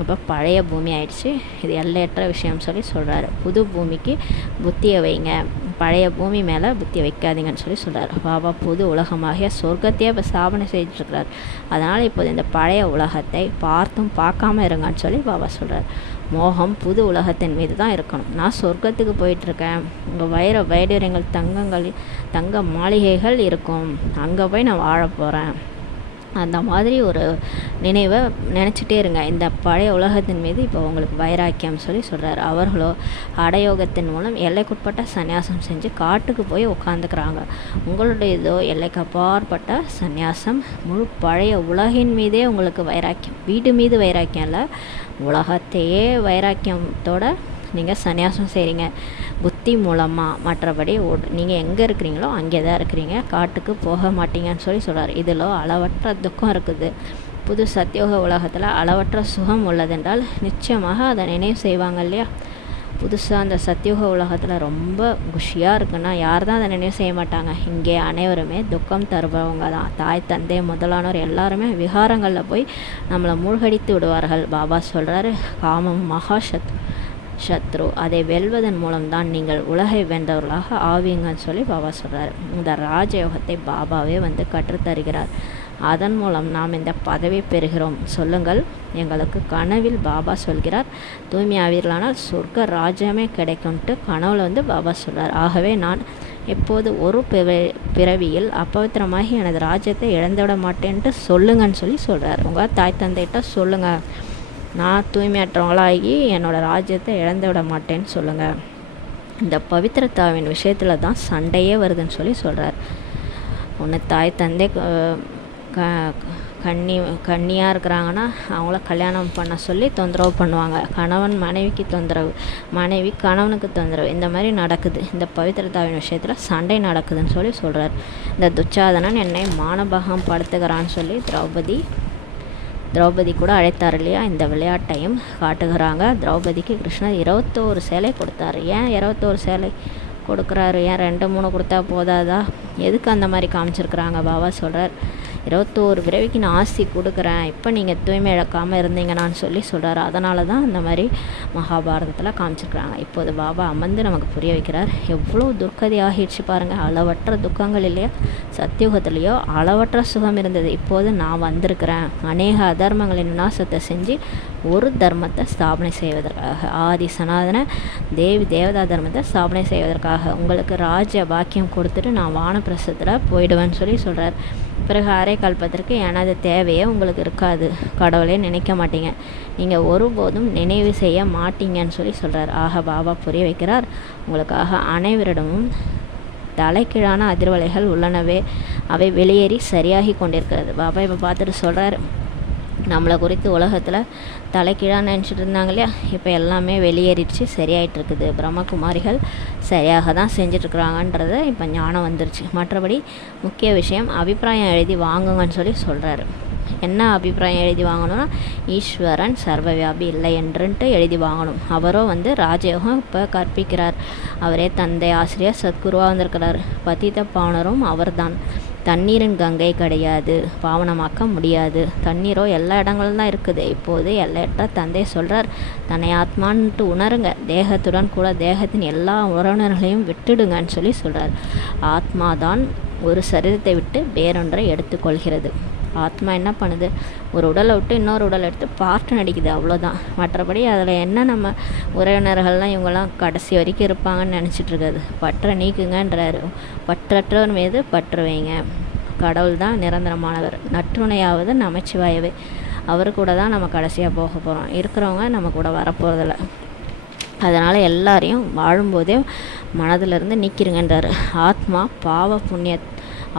இப்போ பழைய பூமி ஆயிடுச்சு. இது எல்லையற்ற விஷயம் சொல்லி சொல்கிறாரு. புது பூமிக்கு புத்தியை வைங்க. பழைய பூமி மேலே புத்தி வைக்காதீங்கன்னு சொல்லி சொல்கிறார். பாபா புது உலகமாகிய சொர்க்கத்தையே இப்போ ஸ்தாபனை செஞ்சுட்ருக்கிறார். அதனால் இப்போது இந்த பழைய உலகத்தை பார்த்தும் பார்க்காம இருங்கன்னு சொல்லி பாபா சொல்கிறார். மோகம் புது உலகத்தின் மீது தான் இருக்கணும். நான் சொர்க்கத்துக்கு போயிட்டுருக்கேன், உங்கள் வைடூரியங்கள் தங்க மாளிகைகள் இருக்கும், அங்கே போய் நான் வாழ போகிறேன், அந்த மாதிரி ஒரு நினைவை நினச்சிட்டே இருங்க. இந்த பழைய உலகத்தின் மீது இப்போ உங்களுக்கு வைராக்கியம் சொல்லி சொல்கிறார். அவர்களோ அடயோகத்தின் மூலம் எல்லைக்குட்பட்ட சந்நியாசம் செஞ்சு காட்டுக்கு போய் உட்காந்துக்கிறாங்க. உங்களுடைய இதோ எல்லைக்கு அப்பாற்பட்ட சந்நியாசம், முழு பழைய உலகின் மீதே உங்களுக்கு வைராக்கியம். வீடு மீது வைராக்கியம் இல்லை, உலகத்தையே வைராக்கியத்தோட நீங்கள் சந்நியாசம் செய்கிறீங்க புத்தி மூலமாக. மற்றபடி நீங்கள் எங்கே இருக்கிறீங்களோ அங்கே தான் இருக்கிறீங்க, காட்டுக்கு போக மாட்டீங்கன்னு சொல்லி சொல்கிறார். இதில் அளவற்ற துக்கம் இருக்குது. புது சத்தியோக உலகத்தில் அளவற்ற சுகம் உள்ளதென்றால் நிச்சயமாக அதை நினைவு செய்வாங்க இல்லையா. புதுசாக அந்த சத்தியோக உலகத்தில் ரொம்ப குஷியாக இருக்குன்னா யார் தான் அதை நினைவு செய்ய மாட்டாங்க. இங்கே அனைவருமே துக்கம் தருபவங்க தான். தாய் தந்தை முதலானோர் எல்லாருமே விகாரங்களில் போய் நம்மளை மூழ்கடித்து விடுவார்கள். பாபா சொல்கிறாரு, காமம் மகா சத்ரு, அதை வெல்வதன் மூலம்தான் நீங்கள் உலகை வென்றவர்களாக ஆவீங்கன்னு சொல்லி பாபா சொல்கிறார். இந்த ராஜயோகத்தை பாபாவே வந்து கற்றுத்தருகிறார். அதன் மூலம் நாம் இந்த பதவி பெறுகிறோம். சொல்லுங்கள், எங்களுக்கு கனவில் பாபா சொல்கிறார், தூய்மையாவீர்களானால் சொர்க்க ராஜ்யமே கிடைக்கும்ட்டு கனவுல வந்து பாபா சொல்கிறார். ஆகவே நான் எப்போது ஒரு பிறவியில் அப்பவித்திரமாகி எனது ராஜ்யத்தை இழந்துவிட மாட்டேன்ட்டு சொல்லுங்கன்னு சொல்லி சொல்கிறார். உங்கள் தாய் தந்தைகிட்ட சொல்லுங்கள், நான் தூய்மையற்றவங்களாகி என்னோடய ராஜ்யத்தை இழந்து விட மாட்டேன்னு சொல்லுங்கள். இந்த பவித்திரத்தாவின் விஷயத்தில் தான் சண்டையே வருதுன்னு சொல்லி சொல்கிறார். ஒன்று தாய் தந்தை கன்னியாக இருக்கிறாங்கன்னா அவங்கள கல்யாணம் பண்ண சொல்லி தொந்தரவு பண்ணுவாங்க. கணவன் மனைவிக்கு தொந்தரவு, மனைவி கணவனுக்கு தொந்தரவு, இந்த மாதிரி நடக்குது. இந்த பவித்திரத்தாவின் விஷயத்தில் சண்டை நடக்குதுன்னு சொல்லி சொல்கிறார். இந்த துச்சாதனன் என்னை மானபகம் படுத்துகிறான்னு சொல்லி திரௌபதி கூட அழைத்தார் இல்லையா. இந்த விளையாட்டையும் காட்டுகிறாங்க. திரௌபதிக்கு கிருஷ்ணர் 21 சேலை கொடுத்தாரு. ஏன் 21 சேலை கொடுக்குறாரு? ஏன் 2-3 கொடுத்தா போதாதா? எதுக்கு அந்த மாதிரி காமிச்சிருக்கிறாங்க? பாபா சொல்கிறார், 21 பிறவிக்கு நான் ஆசி கொடுக்குறேன், இப்போ நீங்கள் தூய்மை இழக்காமல் இருந்தீங்கன்னான்னு சொல்லி சொல்கிறார். அதனால தான் அந்த மாதிரி மகாபாரதத்தில் காமிச்சிருக்கிறாங்க. இப்போது பாபா அமர்ந்து நமக்கு புரிய வைக்கிறார். எவ்வளோ துர்க்கதி ஆகிடுச்சு பாருங்கள். அளவற்ற துக்கங்கள் இல்லையா. சத்தியுகத்துலேயோ அளவற்ற சுகம் இருந்தது. இப்போது நான் வந்திருக்கிறேன் அநேக அதர்மங்களின் விநாசத்தை செஞ்சு ஒரு தர்மத்தை ஸ்தாபனை செய்வதற்காக, ஆதி சனாதன தேவதா தர்மத்தை ஸ்தாபனை செய்வதற்காக உங்களுக்கு ராஜ்ய பாக்கியம் கொடுத்துட்டு நான் வானப்பிரசத்தில் போயிடுவேன்னு சொல்லி சொல்கிறார். பிறகு அரை கல்பத்திற்கு எனது தேவையே உங்களுக்கு இருக்காது, கடவுளே நினைக்க மாட்டீங்க, நீங்கள் ஒருபோதும் நினைவு செய்ய மாட்டீங்கன்னு சொல்லி சொல்கிறார். ஆக பாபா புரிய வைக்கிறார், உங்களுக்காக அனைவரிடமும் தலைக்கீழான அதிர்வலைகள் உள்ளனவே, அவை வெளியேறி சரியாகி கொண்டிருக்கிறது. பாபா இப்போ பார்த்துட்டு சொல்கிறார், நம்மளை குறித்து உலகத்தில் தலைக்கீழாக நினச்சிட்டு இருந்தாங்க இல்லையா, இப்போ எல்லாமே வெளியேறிடுச்சு, சரியாயிட்ருக்குது. பிரம்மகுமாரிகள் சரியாக தான் செஞ்சிட்ருக்குறாங்கன்றத இப்போ ஞானம் வந்துருச்சு. மற்றபடி முக்கிய விஷயம் அபிப்பிராயம் எழுதி வாங்குங்கன்னு சொல்லி சொல்கிறாரு. என்ன அபிப்பிராயம் எழுதி வாங்கணும்னா, ஈஸ்வரன் சர்வவியாபி இல்லை என்றுன்ட்டு எழுதி வாங்கணும். அவரும் வந்து ராஜயோகம் இப்போ கற்பிக்கிறார். அவரே தந்தை ஆசிரியர் சத்குருவாக வந்திருக்கிறார். பதித பாவனரும் அவர் தான். தண்ணீரின் கங்கை கிடையாது, பாவனமாக்க முடியாது. தண்ணீரோ எல்லா இடங்களும் தான் இருக்குது. இப்போது எல்லையற்ற தந்தை சொல்கிறார், தன்னை ஆத்மான்ட்டு உணருங்க, தேகத்துடன் கூட தேகத்தின் எல்லா உறவினர்களையும் விட்டுடுங்கன்னு சொல்லி சொல்கிறார். ஆத்மா தான் ஒரு சரீரத்தை விட்டு வேறொன்றை எடுத்துக்கொள்கிறது. ஆத்மா என்ன பண்ணுது, ஒரு உடலை விட்டு இன்னொரு உடலை எடுத்து பாட்டு நடிக்குது, அவ்வளோதான். மற்றபடி அதில் என்ன நம்ம உறவினர்கள்லாம் இவங்கெல்லாம் கடைசி வரைக்கும் இருப்பாங்கன்னு நினச்சிட்ருக்காது. பற்றை நீக்குங்கன்றாரு. பற்றற்றவர் மீது பற்று வைங்க. கடவுள் தான் நிரந்தரமானவர். நற்றுணையாவது நமச்சிவாயவே, அவர் கூட தான் நம்ம கடைசியாக போக போகிறோம். இருக்கிறவங்க நம்ம கூட வரப்போகிறதில்ல. அதனால் எல்லாரையும் வாழும்போதே மனதிலிருந்து நீக்கிருங்கன்றார்.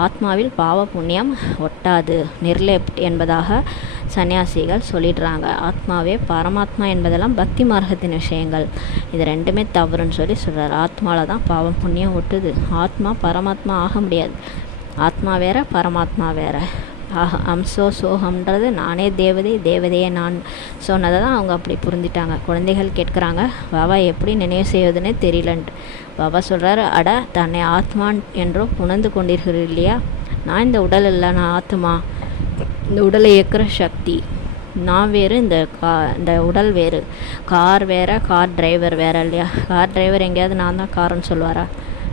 ஆத்மாவில் பாவ புண்ணியம் ஒட்டாது, நிர்லேப்ட் என்பதாக சன்னியாசிகள் சொல்லிடுறாங்க. ஆத்மாவே பரமாத்மா என்பதெல்லாம் பக்தி மார்க்கத்தின் விஷயங்கள். இது ரெண்டுமே தவறுன்னு சொல்லி சொல்கிறார். ஆத்மாவில் தான் பாவம் புண்ணியம் ஒட்டுது. ஆத்மா பரமாத்மா ஆக முடியாது. ஆத்மா வேற, பரமாத்மா வேற. அம்சோ சோகம்ன்றது நானே தேவதையே நான் சொன்னதை தான் அவங்க அப்படி புரிஞ்சிட்டாங்க. குழந்தைகள் கேட்குறாங்க, பாபா எப்படி நினைவு செய்வதுன்னே தெரியலன்ட்டு. பாபா சொல்கிறாரு, அட தன்னை ஆத்மான் என்றோ புணர்ந்து கொண்டிருக்கிறது இல்லையா. நான் இந்த உடல் இல்லை, நான் ஆத்மா. இந்த உடலை இயக்குற சக்தி நான் வேறு, இந்த உடல் வேறு. கார் வேறு, கார் டிரைவர் வேறு இல்லையா. கார் டிரைவர் எங்கேயாவது நான் தான் காருன்னு சொல்லுவாரா?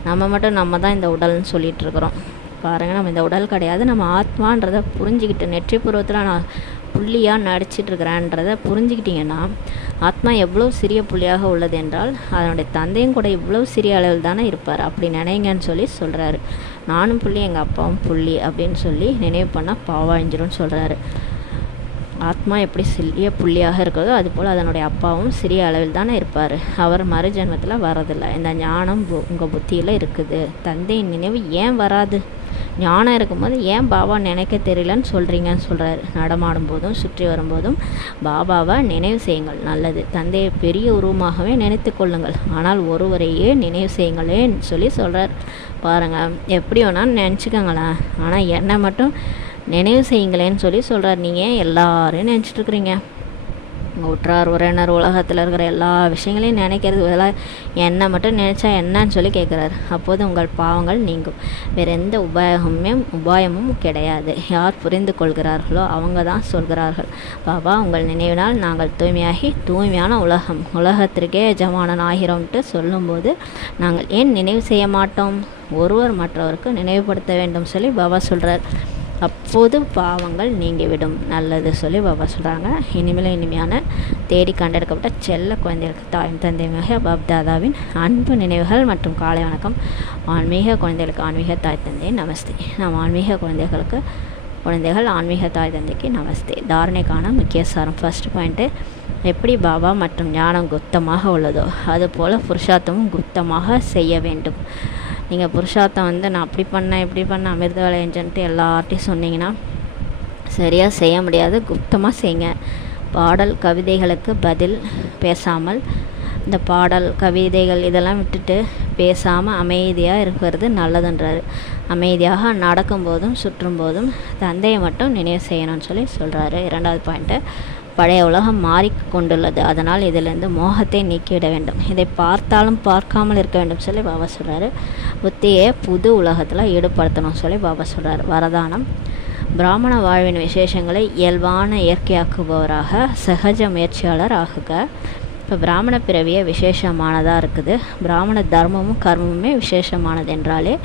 நம்ம மட்டும் நம்ம தான் இந்த உடல்னு சொல்லிகிட்டு இருக்கிறோம். பாருங்கள், நம்ம இந்த உடல் கிடையாது, நம்ம ஆத்மான்றதை புரிஞ்சுக்கிட்டு நெற்றி பூர்வத்தில் நான் புள்ளியாக நடிச்சிட்ருக்கிறேன்றதை புரிஞ்சுக்கிட்டிங்கன்னா, ஆத்மா எவ்வளோ சிறிய புள்ளியாக உள்ளது என்றால் அதனுடைய தந்தையும் கூட இவ்வளோ சிறிய அளவில் தானே இருப்பார். அப்படி நினைங்கன்னு சொல்லி சொல்கிறாரு. நானும் புள்ளி, எங்கள் அப்பாவும் புள்ளி அப்படின்னு சொல்லி நினைவு பண்ணால் பாவாழிஞ்சிரும்னு சொல்கிறாரு. ஆத்மா எப்படி சிறிய புள்ளியாக இருக்கிறதோ அதுபோல் அதனுடைய அப்பாவும் சிறிய அளவில் தானே இருப்பார். அவர் மறு ஜென்மத்தில் வரதில்லை. இந்த ஞானம் உங்கள் புத்தியில் இருக்குது. தந்தையின் நினைவு ஏன் வராது? ஞானம் இருக்கும்போது ஏன் பாபா நினைக்க தெரியலன்னு சொல்கிறீங்கன்னு சொல்கிறாரு. நடமாடும் போதும் சுற்றி வரும்போதும் பாபாவை நினைவு செய்யுங்கள், நல்லது. தந்தையை பெரிய உருவமாகவே நினைத்து கொள்ளுங்கள், ஆனால் ஒருவரையே நினைவு செய்யுங்களேன்னு சொல்லி சொல்கிறார். பாருங்கள், எப்படி வேணாலும் நினச்சிக்கோங்களேன், ஆனால் என்னை மட்டும் நினைவு செய்யுங்களேன்னு சொல்லி சொல்கிறார். நீங்கள் எல்லாரையும் நினச்சிட்ருக்குறீங்க. உங்கள் உற்றார் உறவினர் உலகத்தில் இருக்கிற எல்லா விஷயங்களையும் நினைக்கிறது இதெல்லாம் என்னை மட்டும் நினச்சா என்னன்னு சொல்லி கேட்குறாரு. அப்போது உங்கள் பாவங்கள் நீங்கும். வேறு எந்த உபாயமும் கிடையாது. யார் புரிந்து கொள்கிறார்களோ அவங்க தான் சொல்கிறார்கள், பாபா உங்கள் நினைவினால் நாங்கள் தூய்மையாகி தூய்மையான உலகத்திற்கே எஜமானன் ஆகிறோம்ட்டு சொல்லும்போது நாங்கள் ஏன் நினைவு செய்ய மாட்டோம்? ஒருவர் மற்றவருக்கு நினைவுபடுத்த வேண்டும் சொல்லி பாபா சொல்கிறார். அப்போது பாவங்கள் நீங்கிவிடும், நல்லது சொல்லி பாபா சொல்கிறாங்க. இனிமையான தேடி கண்டெடுக்கப்பட்ட செல்ல குழந்தைகளுக்கு தாயும் தந்தையுமாக பாப்தாதாவின் அன்பு நினைவுகள் மற்றும் காலை வணக்கம். ஆன்மீக குழந்தைகளுக்கு ஆன்மீக தாய் தந்தை நமஸ்தே. நாம் ஆன்மீக குழந்தைகள் ஆன்மீக தாய் தந்தைக்கு நமஸ்தே. தாரணைக்கான முக்கிய சாரம். ஃபர்ஸ்ட் பாயிண்ட்டு, எப்படி பாபா மற்றும் ஞானம் குப்தமாக உள்ளதோ அதுபோல் புருஷார்த்தமும் குப்தமாக செய்ய வேண்டும். நீங்கள் புருஷார்த்தம் நான் அப்படி பண்ணேன் இப்படி பண்ணேன் அமிர்த வேலை செஞ்சுன்ட்டு எல்லார்ட்டையும் சொன்னீங்கன்னா சரியாக செய்ய முடியாது. குப்தமாக செய்யுங்க. பாடல் கவிதைகளுக்கு பதில் பேசாமல், இந்த பாடல் கவிதைகள் இதெல்லாம் விட்டுட்டு பேசாமல் அமைதியாக இருக்கிறது நல்லதுன்றாரு. அமைதியாக நடக்கும்போதும் சுற்றும்போதும் தந்தையை மட்டும் நினைவு செய்யணும்னு சொல்கிறாரு. 2வது பாயிண்ட்டு, பழைய உலகம் மாறிக்கொண்டுள்ளது, அதனால் இதிலிருந்து மோகத்தை நீக்கிவிட வேண்டும். இதை பார்த்தாலும் பார்க்காமல் இருக்க வேண்டும் சொல்லி பாபா சொல்கிறாரு. புத்தியை புது உலகத்தில் ஈடுபடுத்தணும் சொல்லி பாபா சொல்கிறார். வரதானம், பிராமண வாழ்வின் விசேஷங்களை இயல்பான இயற்கையாக்குபவராக சகஜ முயற்சியாளர் ஆகுக. இப்போ பிராமண பிறவியே விசேஷமானதாக இருக்குது. பிராமண தர்மமும் கர்மமுமே விசேஷமானது என்றாலே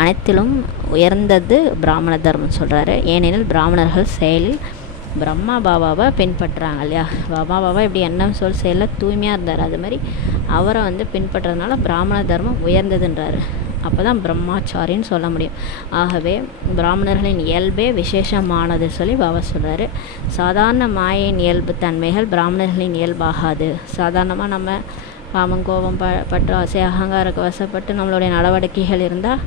அனைத்திலும் உயர்ந்தது பிராமண தர்மம் சொல்கிறாரு. ஏனெனில் பிராமணர்கள் செயலில் பிரம்மா பாபாவை பின்பற்றுறாங்க இல்லையா. பாபா இப்படி எண்ணம் சொல் செயலில் தூய்மையாக இருந்தார். அது மாதிரி அவரை பின்பற்றுறதுனால பிராமண தர்மம் உயர்ந்ததுன்றாரு. அப்போ தான் பிரம்மாச்சாரின்னு சொல்ல முடியும். ஆகவே பிராமணர்களின் இயல்பே விசேஷமானது சொல்லி பாபா சொல்கிறாரு. சாதாரண மாயின் இயல்பு தன்மைகள் பிராமணர்களின் இயல்பாகாது. சாதாரணமாக நம்ம காமம் கோபம் பற்று ஆசை அகங்காரக்கு வசப்பட்டு நம்மளுடைய நடவடிக்கைகள் இருந்தால்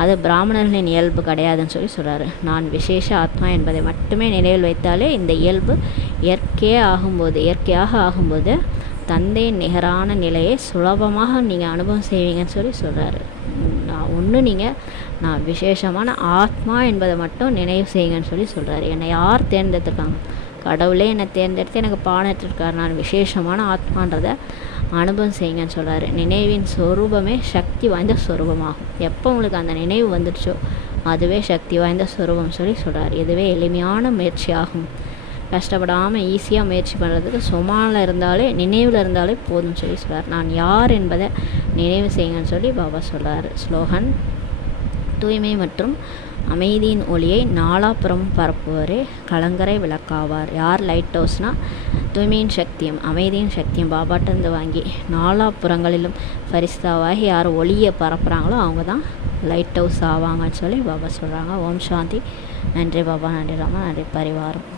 அது பிராமணர்களின் இயல்பு கிடையாதுன்னு சொல்லி சொல்கிறாரு. நான் விசேஷ ஆத்மா என்பதை மட்டுமே நினைவில் வைத்தாலே இந்த இயல்பு இயற்கையாக ஆகும்போது தந்தையின் நிகரான நிலையை சுலபமாக நீங்கள் அனுபவம் செய்வீங்கன்னு சொல்லி சொல்கிறாரு. நான் விசேஷமான ஆத்மா என்பதை மட்டும் நினைவு செய்யுங்கன்னு சொல்லி சொல்கிறாரு. என்னை யார் தேர்ந்தெடுத்துருக்காங்க? கடவுளே என்னை தேர்ந்தெடுத்து எனக்கு பாடம் எடுத்துருக்காரு. நான் விசேஷமான ஆத்மான்றதை அனுபவம் செய்யுங்கன்னு சொல்கிறாரு. நினைவின் சொரூபமே சக்தி வாய்ந்த சொரூபமாகும். எப்போ உங்களுக்கு அந்த நினைவு வந்துடுச்சோ அதுவே சக்தி வாய்ந்த சொரூபம் சொல்லி சொல்கிறார். இதுவே எளிமையான முயற்சி ஆகும். கஷ்டப்படாமல் ஈஸியாக முயற்சி பண்ணுறதுக்கு சுமானில் இருந்தாலே நினைவில் இருந்தாலே போதும்னு சொல்லி சொல்கிறார். நான் யார் என்பதை நினைவு செய்யுங்கன்னு சொல்லி பாபா சொல்கிறார். ஸ்லோகன், தூய்மை மற்றும் அமைதியின் ஒளியை நாலாப்புறமும் பரப்புவரே கலங்கரை விளக்காவார். யார் லைட் ஹவுஸ்னால் தூய்மையின் சக்தியும் அமைதியின் சக்தியும் பாபாட்டிருந்து வாங்கி நாலாப்புறங்களிலும் பரிஸ்தாவாகி யார் ஒளியை பரப்புகிறாங்களோ அவங்க தான் லைட் ஹவுஸ் ஆவாங்கன்னு சொல்லி பாபா சொல்கிறாங்க. ஓம் சாந்தி. நன்றி பாபா, நன்றி ராமா, நன்றி பரிவாரம்.